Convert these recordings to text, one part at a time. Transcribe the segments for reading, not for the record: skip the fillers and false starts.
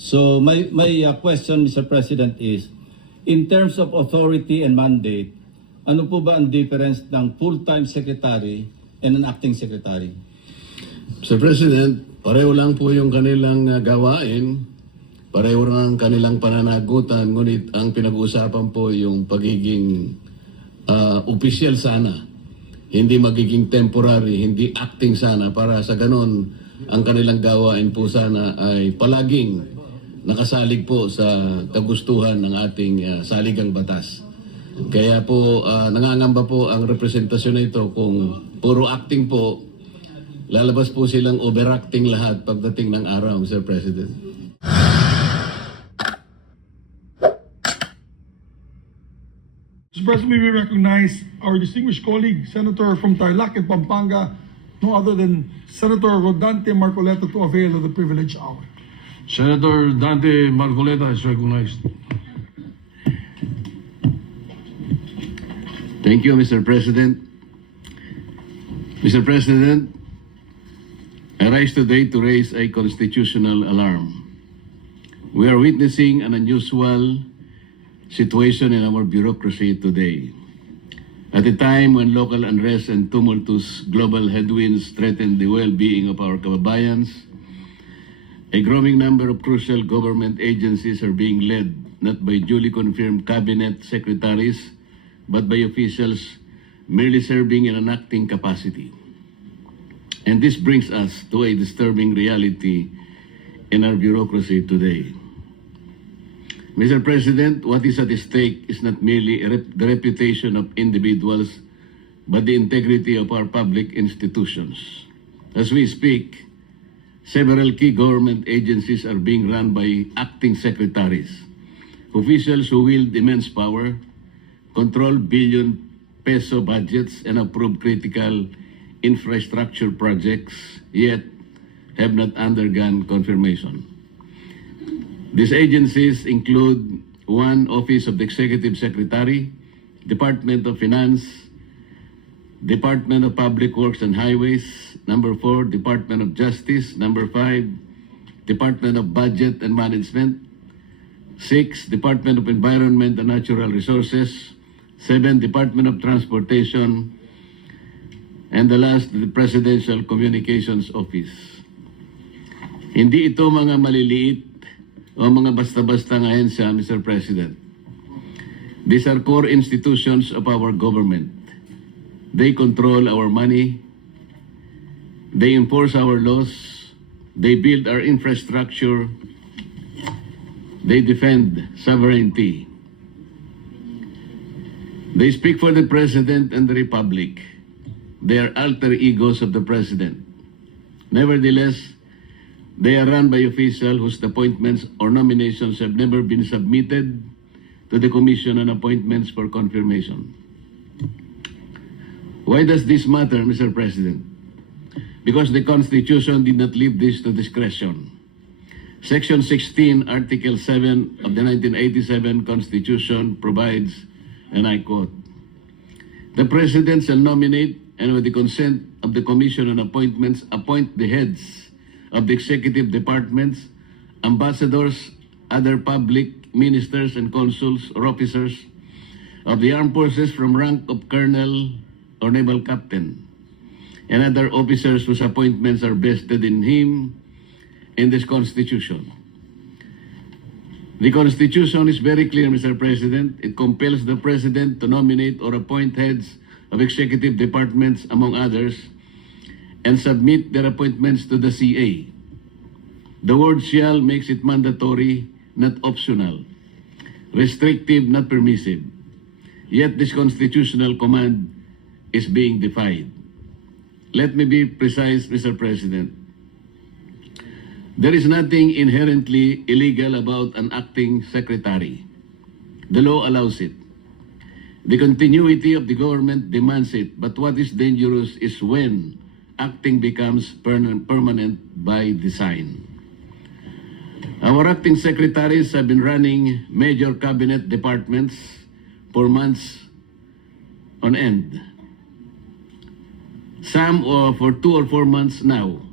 So my question, Mr. President, is in terms of authority and mandate, ano po ba ang difference ng full-time secretary and an acting secretary? Mr. President, pareho lang po yung kanilang gawain, pareho lang ang kanilang pananagutan, ngunit ang pinag-uusapan po yung pagiging official sana, hindi magiging temporary, hindi acting sana, para sa ganon ang kanilang gawain po sana ay palaging nakasalig po sa kagustuhan ng ating saligang batas. Kaya po nangangamba po ang representasyon na ito kung puro acting po, lalabas po silang overacting lahat pagdating ng araw, Mr. President. Mr. President, may we recognize our distinguished colleague, Senator from Tarlac and Pampanga, no other than Senator Rodante Marcoleta, to avail of the privilege hour. Senator Dante Marcoleta is recognized. Thank you, Mr. President. Mr. President, I rise today to raise a constitutional alarm. We are witnessing an unusual situation in our bureaucracy today. At a time when local unrest and tumultuous global headwinds threaten the well-being of our kababayans, a growing number of crucial government agencies are being led not by duly confirmed cabinet secretaries, but by officials merely serving in an acting capacity. And this brings us to a disturbing reality in our bureaucracy today. Mr. President, what is at stake is not merely the reputation of individuals, but the integrity of our public institutions. As we speak, several key government agencies are being run by acting secretaries, officials who wield immense power, control billion-peso budgets, and approve critical infrastructure projects, yet have not undergone confirmation. These agencies include 1, Office of the Executive Secretary, Department of Finance, Department of Public Works and Highways, number 4, Department of Justice, number 5, Department of Budget and Management, 6, Department of Environment and Natural Resources, 7, Department of Transportation, and the last, the Presidential Communications Office. Hindi ito mga maliliit o mga basta-basta ng ahensya, Mr. President. These are core institutions of our government. They control our money, they enforce our laws, they build our infrastructure, they defend sovereignty. They speak for the President and the Republic. They are alter egos of the President. Nevertheless, they are run by officials whose appointments or nominations have never been submitted to the Commission on Appointments for confirmation. Why does this matter, Mr. President? Because the Constitution did not leave this to discretion. Section 16, Article 7 of the 1987 Constitution provides, and I quote, "The President shall nominate and with the consent of the Commission on Appointments appoint the heads of the executive departments, ambassadors, other public ministers and consuls or officers of the armed forces from rank of colonel or naval captain, and other officers whose appointments are vested in him in this Constitution." The Constitution is very clear, Mr. President. It compels the President to nominate or appoint heads of executive departments, among others, and submit their appointments to the CA. The word "shall" makes it mandatory, not optional, restrictive, not permissive. Yet this constitutional command is being defied. Let me be precise, Mr. President. There is nothing inherently illegal about an acting secretary. The law allows it. The continuity of the government demands it, but what is dangerous is when acting becomes permanent by design. Our acting secretaries have been running major cabinet departments for months on end. Some for 2 or 4 months now,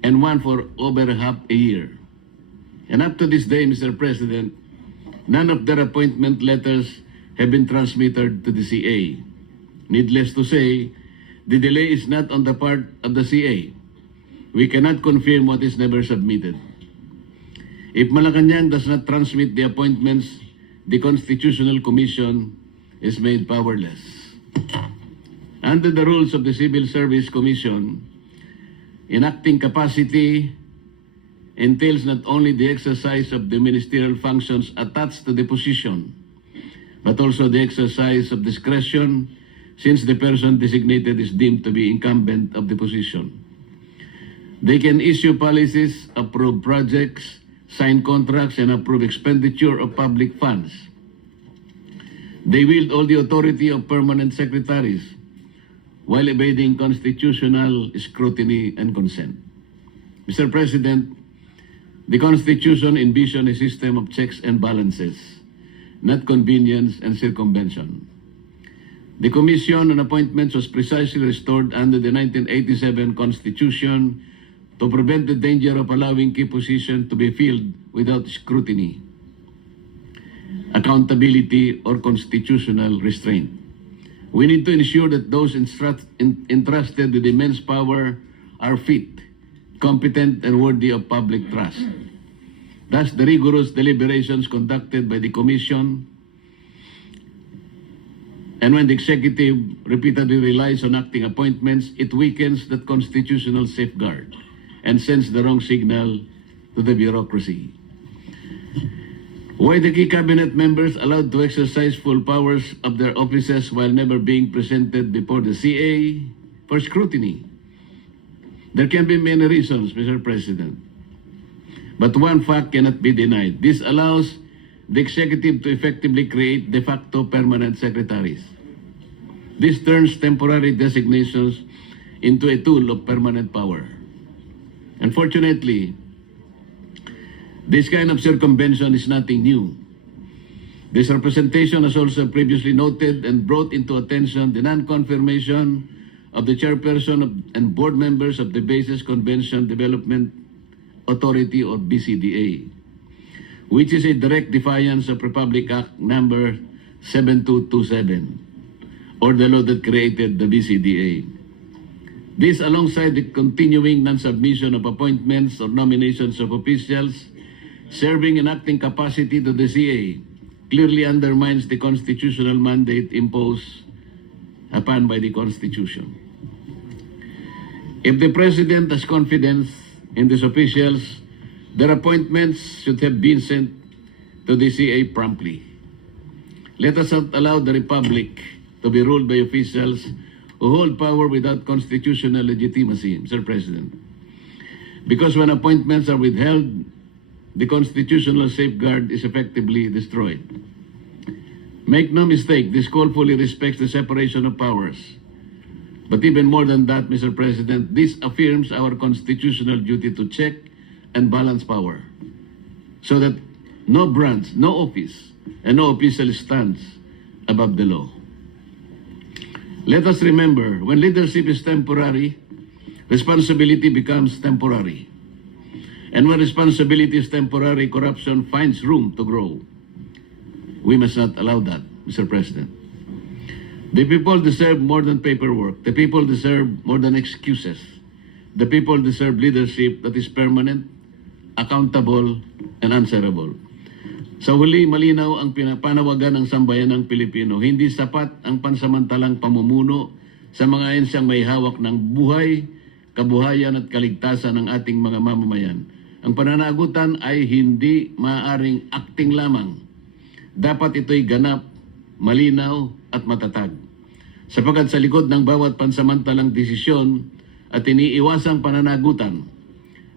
and one for over half a year. And up to this day, Mr. President, none of their appointment letters have been transmitted to the CA. Needless to say, the delay is not on the part of the CA. We cannot confirm what is never submitted. If Malacanang does not transmit the appointments, the Constitutional Commission is made powerless. Under the rules of the Civil Service Commission, enacting capacity entails not only the exercise of the ministerial functions attached to the position, but also the exercise of discretion since the person designated is deemed to be incumbent of the position. They can issue policies, approve projects, sign contracts, and approve expenditure of public funds. They wield all the authority of permanent secretaries while evading constitutional scrutiny and consent. Mr. President, the Constitution envisions a system of checks and balances, not convenience and circumvention. The Commission on Appointments was precisely restored under the 1987 Constitution to prevent the danger of allowing key positions to be filled without scrutiny, accountability, or constitutional restraint. We need to ensure that those entrusted with immense power are fit, competent, and worthy of public trust. Thus, the rigorous deliberations conducted by the Commission, and when the executive repeatedly relies on acting appointments, it weakens that constitutional safeguard and sends the wrong signal to the bureaucracy. Why the key cabinet members allowed to exercise full powers of their offices while never being presented before the CA for scrutiny? There can be many reasons, Mr. President. But one fact cannot be denied. This allows the executive to effectively create de facto permanent secretaries. This turns temporary designations into a tool of permanent power. Unfortunately, this kind of circumvention is nothing new. This representation has also previously noted and brought into attention the non-confirmation of the chairperson and board members of the Basis Convention Development Authority, or BCDA, which is a direct defiance of Republic Act number 7227, or the law that created the BCDA. This, alongside the continuing non-submission of appointments or nominations of officials serving in acting capacity to the CA, clearly undermines the constitutional mandate imposed upon by the Constitution. If the President has confidence in these officials, their appointments should have been sent to the CA promptly. Let us not allow the Republic to be ruled by officials who hold power without constitutional legitimacy, Mr. President. Because when appointments are withheld, the constitutional safeguard is effectively destroyed. Make no mistake, this call fully respects the separation of powers. But even more than that, Mr. President, this affirms our constitutional duty to check and balance power so that no branch, no office, and no official stands above the law. Let us remember, when leadership is temporary, responsibility becomes temporary. And when responsibility is temporary, corruption finds room to grow. We must not allow that, Mr. President. The people deserve more than paperwork. The people deserve more than excuses. The people deserve leadership that is permanent, accountable, and answerable. Sa huli, malinaw ang panawagan ng sambayanang Pilipino. Hindi sapat ang pansamantalang pamumuno sa mga ensyang may hawak ng buhay, kabuhayan at kaligtasan ng ating mga mamamayan. Ang pananagutan ay hindi maaaring acting lamang. Dapat ito'y ganap, malinaw at matatag. Sapagkat sa likod ng bawat pansamantalang desisyon at iniiwasang pananagutan,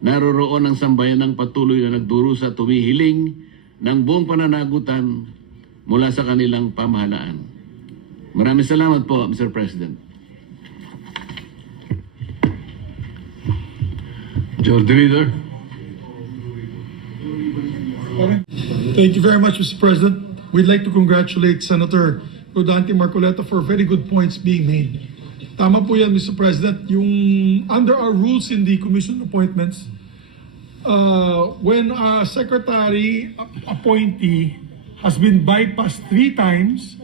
naroroon ang sambayanang patuloy na nagdurusa tumihiling ng buong pananagutan mula sa kanilang pamahalaan. Maraming salamat po, Mr. President. Majority Leader. Thank you very much, Mr. President. We'd like to congratulate Senator Rodante Marcoleta for very good points being made. Tama po yan, Mr. President. Yung under our rules in the Commission on Appointments, when a secretary appointee has been bypassed 3 times,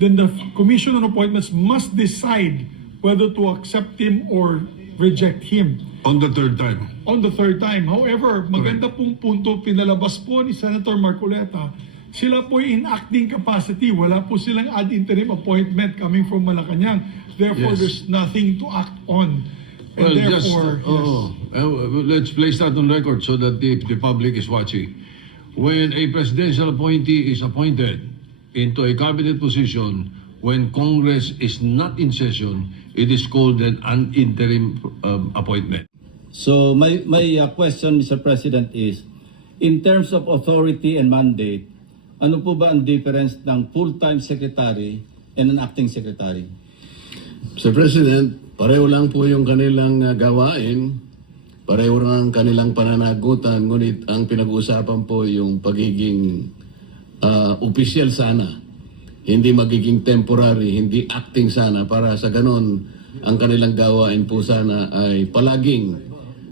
then the Commission on Appointments must decide whether to accept him or reject him On the third time. on the 3rd time. However, maganda pong punto pinalabas po ni Senator Marcoleta, sila po in acting capacity. Wala po silang ad interim appointment coming from Malacanang. Therefore, Yes. there's nothing to act on. And Well, just, therefore, let's place that on record so that the public is watching. When a presidential appointee is appointed into a cabinet position, when Congress is not in session, it is called an interim appointment. So my question, Mr. President, is in terms of authority and mandate, ano po ba ang difference ng full-time secretary and an acting secretary? Mr. President, pareho lang po yung kanilang gawain, pareho lang ang kanilang pananagutan, ngunit ang pinag-uusapan po yung pagiging opisyal sana, hindi magiging temporary, hindi acting sana, para sa ganon ang kanilang gawain po sana ay palaging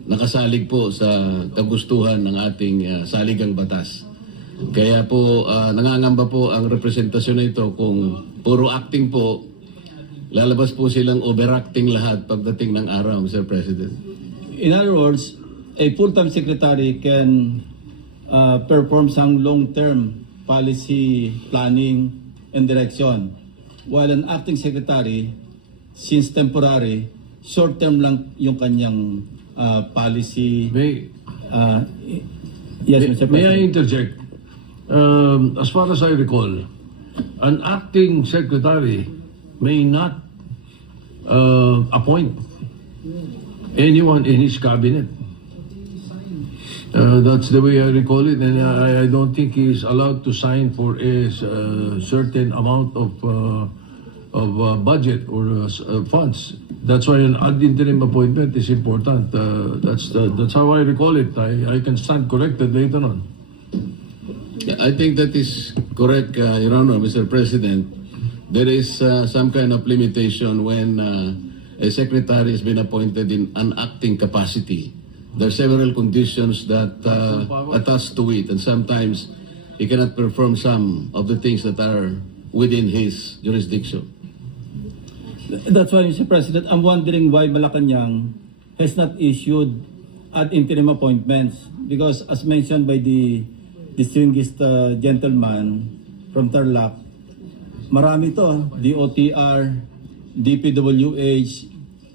nakasalig po sa kagustuhan ng ating saligang batas. Kaya po nangangamba po ang representasyon na ito kung puro acting po, lalabas po silang overacting lahat pagdating ng araw, Mr. President. In other words, a full-time secretary can perform some long-term policy planning and direction, while an acting secretary, since temporary, short-term lang yung kanyang policy. Yes, Mr. May I President. interject? As far as I recall, an acting secretary may not appoint anyone in his cabinet. That's the way I recall it, and I don't think he is allowed to sign for a certain amount of budget or funds. That's why an ad interim appointment is important. That's how I recall it. I can stand corrected later on. I think that is correct, Your Honor, Mr. President. There is some kind of limitation when a secretary has been appointed in an acting capacity. There are several conditions that attach to it, and sometimes he cannot perform some of the things that are within his jurisdiction. That's why, Mr. President, I'm wondering why Malacanang has not issued ad interim appointments, because as mentioned by the distinguished gentleman from Tarlac, marami to, DOTR, DPWH,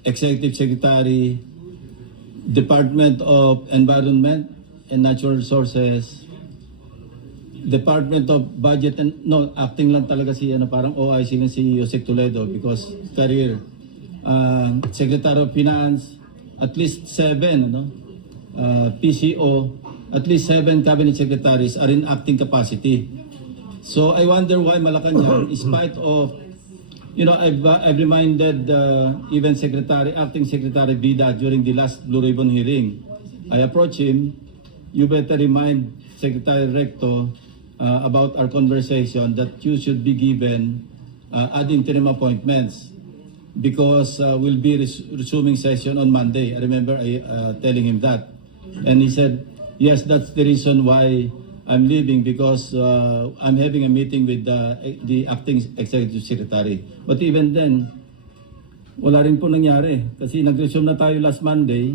Executive Secretary, Department of Environment and Natural Resources, Department of Budget and acting lang talaga si parang OIC na si Yusek Toledo because career, Secretary of Finance, at least 7 PCO, at least 7 cabinet secretaries are in acting capacity. So I wonder why Malacanang, in spite of, I've reminded even acting Secretary Vida during the last Blue Ribbon hearing. I approached him, you better remind Secretary Recto about our conversation that you should be given ad interim appointments because we'll be resuming session on Monday. I remember telling him that. And he said, yes, that's the reason why I'm leaving because I'm having a meeting with the acting executive secretary. But even then, wala rin po nangyari kasi nag-resume na tayo last Monday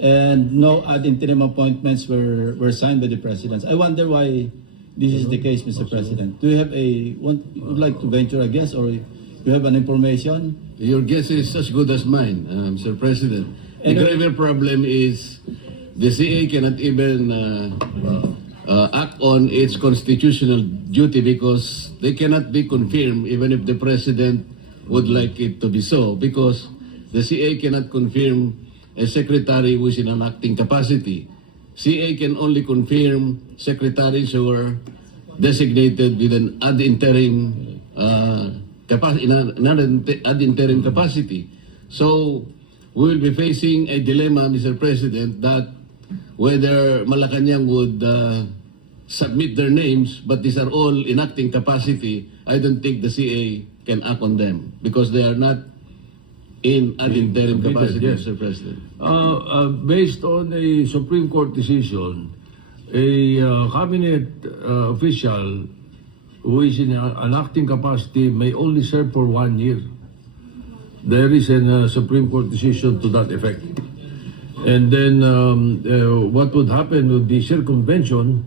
and no ad interim appointments were signed by the president. I wonder why this is the case, Mr. President. Do you have would like to venture a guess or you have an information? Your guess is as good as mine, Mr. President. The graver problem is the CA cannot even act on its constitutional duty because they cannot be confirmed even if the President would like it to be so, because the CA cannot confirm a secretary who is in an acting capacity. CA can only confirm secretaries who are designated with an ad interim capacity. So we will be facing a dilemma, Mr. President, that whether Malacanang would submit their names, but these are all in acting capacity, I don't think the CA can act on them because they are not in ad interim Completed, capacity, yes. Mr. President? Based on a Supreme Court decision, a cabinet official who is in an acting capacity may only serve for 1 year. There is a Supreme Court decision to that effect. And then what would happen would be circumvention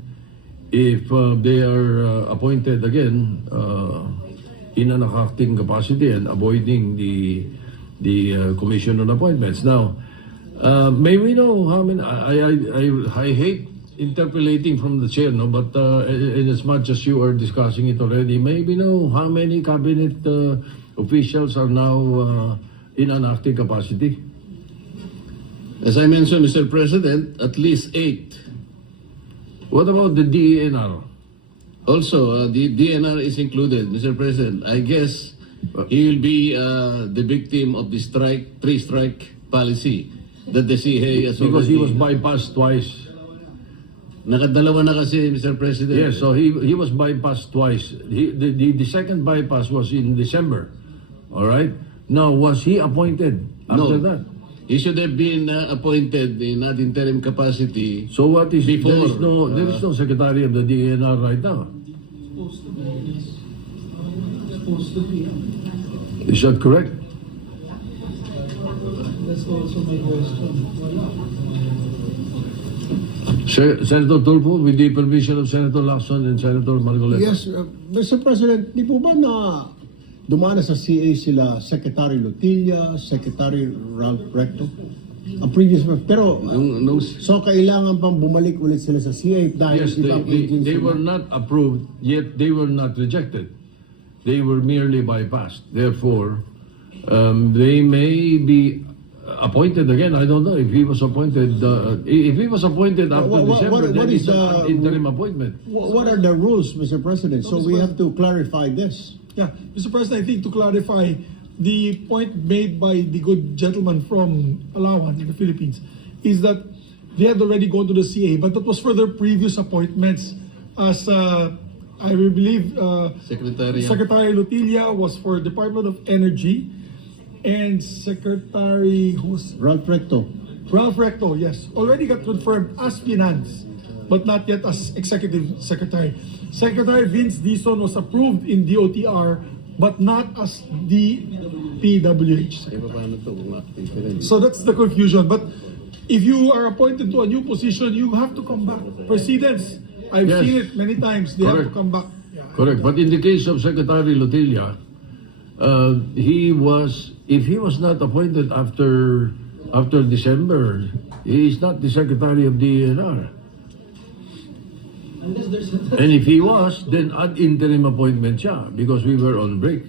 if they are appointed again in an acting capacity and avoiding the Commission on Appointments. Now, may we know how many? I hate interpolating from the chair, no, but in as much as you are discussing it already, may we know how many cabinet officials are now in an acting capacity? As I mentioned, Mr. President, at least 8. What about the DENR? Also, the DNR is included, Mr. President. I guess he will be the victim of the three-strike policy that the CA has Because he was already... bypassed twice. Nakadalawa na kasi, Mr. President. Yes, so he was bypassed twice. The second bypass was in December. All right. Now, was he appointed after No. that? He should have been appointed in ad interim capacity. So what is Before, there is no secretary of the DENR right now. Is that correct? That's also my question. Senator Tulfo, with the permission of Senator Lacson and Senator Margoleta. Yes, Mr. President, di po ba na dumana sa CA sila Secretary Lutilla, Secretary Ralph Recto? Ang previous, pero so kailangan pang bumalik ulit sila sa CA dahil Yes, ibang they agency. were not approved, yet they were not rejected. They were merely bypassed. Therefore, they may be appointed again. I don't know if he was appointed. If he was appointed after December, what then is it's an interim appointment. What are the rules, Mr. President? So we have to clarify this. Yeah, Mr. President, I think to clarify the point made by the good gentleman from Palawan in the Philippines is that they had already gone to the CA, but that was for their previous appointments as I believe Secretary Lutilla was for Department of Energy and Secretary who's Ralph Recto. Ralph Recto, yes, already got confirmed as finance, but not yet as executive secretary. Secretary Vince Dizon was approved in DOTR, but not as the PWH. So that's the confusion. But if you are appointed to a new position, you have to come back. Precedents, I've Yes. seen it many times. They have to Correct. come back. Yeah. Correct. But in the case of Secretary Lutilla, if he was not appointed after December, he is not the Secretary of DENR. Unless there's a And if he was, then ad interim appointment siya because we were on break.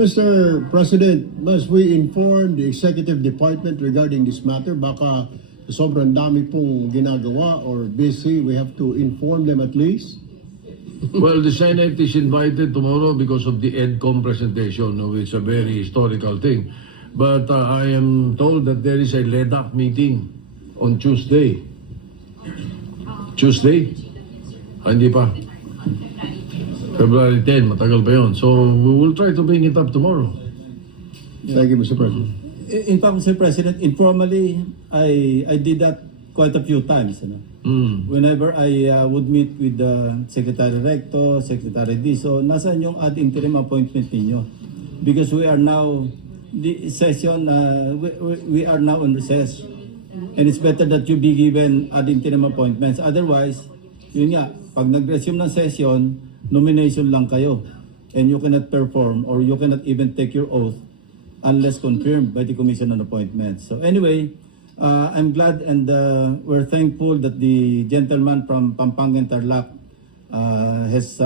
Mr. President, must we inform the Executive Department regarding this matter? Baka sobrang dami pong ginagawa or busy, we have to inform them at least? Well, the Senate is invited tomorrow because of the EDCOM presentation, which is a very historical thing. But I am told that there is a LEDAC meeting on Tuesday. Tuesday? Hindi pa. February 10, matagal pa yun. So, we will try to bring it up tomorrow. Thank you, Mr. President. In fact, Mr. President, informally, I did that quite a few times. You know? Whenever I would meet with the Secretary Recto, Secretary Diso, nasaan yung ad interim appointment ninyo? Because we are now, the session, we are now on recess. And it's better that you be given ad interim appointments. Otherwise, yun nga, pag nag-resume ng session, nomination lang kayo. And you cannot perform or you cannot even take your oath unless confirmed by the Commission on Appointments. So anyway, I'm glad and we're thankful that the gentleman from Pampanga and Tarlac has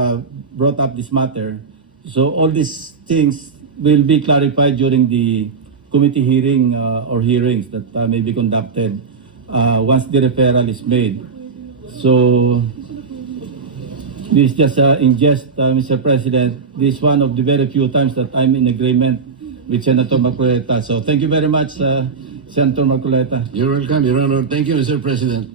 brought up this matter. So all these things will be clarified during the committee hearing or hearings that may be conducted once the referral is made. So this is just in jest, Mr. President. This is one of the very few times that I'm in agreement with Senator Marcoleta. So thank you very much, Senator Marcoleta. You're welcome, Your Honor. Thank you, Mr. President.